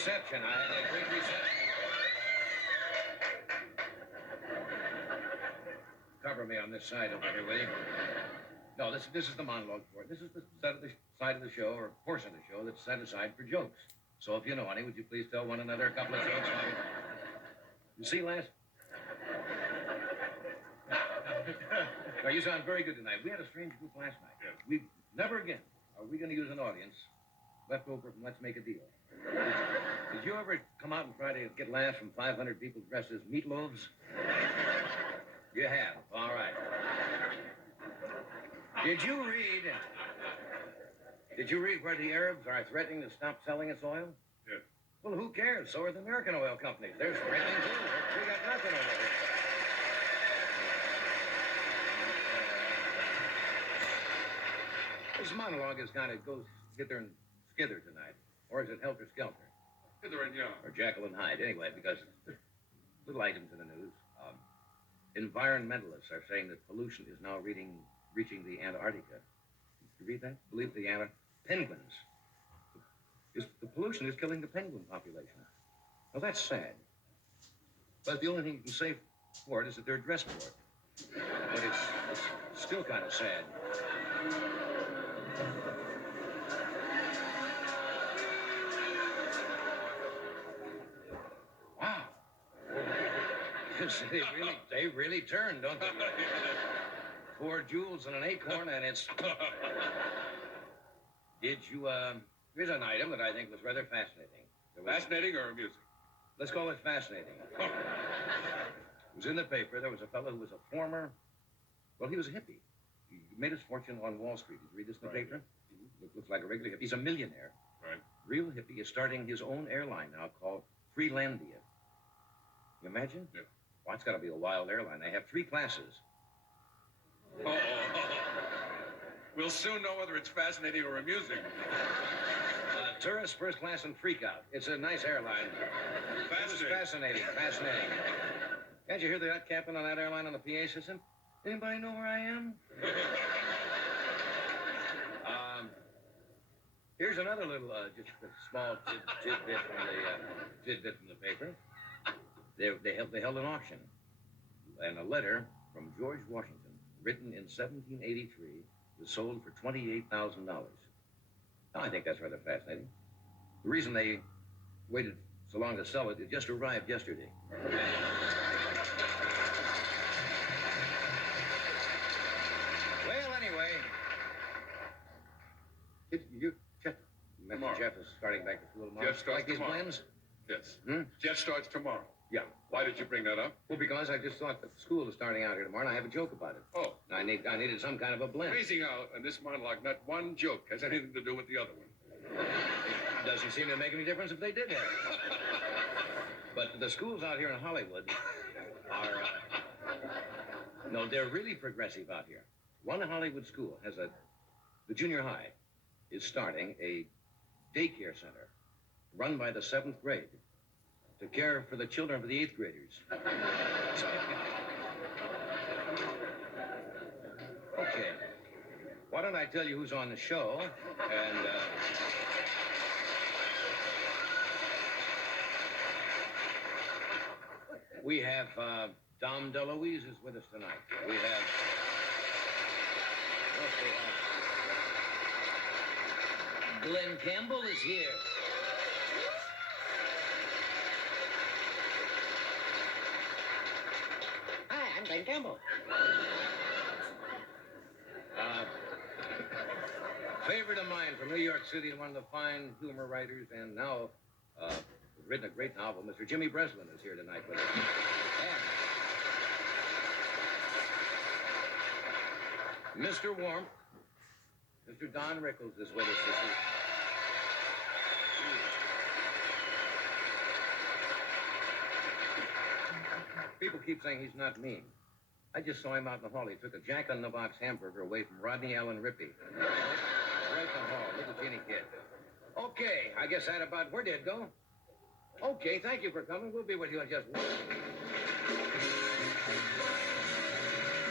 reception. I had a great reception. Cover me on this side over here, will you? No, this is the monologue for it. This is the side of the show, or portion of the show, that's set aside for jokes. So if you know any, would you please tell one another a couple of jokes? You see, last... Now, you sound very good tonight. We had a strange group last night. Yes. We never again are we going to use an audience left over from Let's Make a Deal. Did you ever come out and try to get laughs from 500 people dressed as meatloaves? You have. All right. Did you read where the Arabs are threatening to stop selling us oil? Yes. Well, who cares? So are the American oil companies. They're threatening too. We got nothing over here. This monologue is kind of goes hither and skither tonight. Or is it helter skelter? Hither and yon. Or Jekyll and Hyde. Anyway, because little items in the news. Environmentalists are saying that pollution is now reaching the Antarctica. Did you read that? Believe the penguins. The pollution is killing the penguin population. Well, that's sad. But the only thing you can say for it is that they're dressed for it. But it's still kind of sad. Wow. They really turn, don't they? 4 jewels and an acorn, and it's... Did you, here's an item that I think was rather fascinating. Fascinating or amusing? Let's call it fascinating. It was in the paper. There was a fellow who was a former... Well, he was a hippie. He made his fortune on Wall Street. Did you read this in the paper? Mm-hmm. Looks like a regular hippie. He's a millionaire. Right. Real hippie is starting his own airline now called Freelandia. You imagine? Yeah. Well, it's got to be a wild airline. They have 3 classes. Oh. We'll soon know whether it's fascinating or amusing. Tourist, first class, and freak out. It's a nice airline. Fascinating. Can't you hear that captain on that airline on the PA system? Anybody know where I am? Here's another little, just a small tidbit from the paper. They held an auction, and a letter from George Washington, written in 1783, was sold for $28,000. Now, I think that's rather fascinating. The reason they waited so long to sell it just arrived yesterday. Well, anyway, Jeff is starting back to school tomorrow. Jeff starts like these tomorrow. blends? Yes. Hmm? Jeff starts tomorrow. Yeah. Why did you bring that up? Well, because I just thought that school is starting out here tomorrow, and I have a joke about it. Oh. I needed some kind of a blend. Phasing out in this monologue, not one joke has anything to do with the other one. It doesn't seem to make any difference if they did have it. But the schools out here in Hollywood are... no, they're really progressive out here. One Hollywood school has the junior high is starting a daycare center run by the 7th grade to care for the children of the 8th graders. Okay. Why don't I tell you who's on the show? And, we have, Dom DeLuise is with us tonight. We have... Glenn Campbell is here. Hi, I'm Glenn Campbell. Favorite of mine from New York City and one of the fine humor writers, and now written a great novel, Mr. Jimmy Breslin is here tonight with us. And Mr. Warmth, Mr. Don Rickles is with us this evening. People keep saying he's not mean. I just saw him out in the hall. He took a Jack-in-the-Box hamburger away from Rodney Allen Rippey. Right in the hall, little teeny kid. Okay, I guess that about... Where did it go? Okay, thank you for coming. We'll be with you in just one.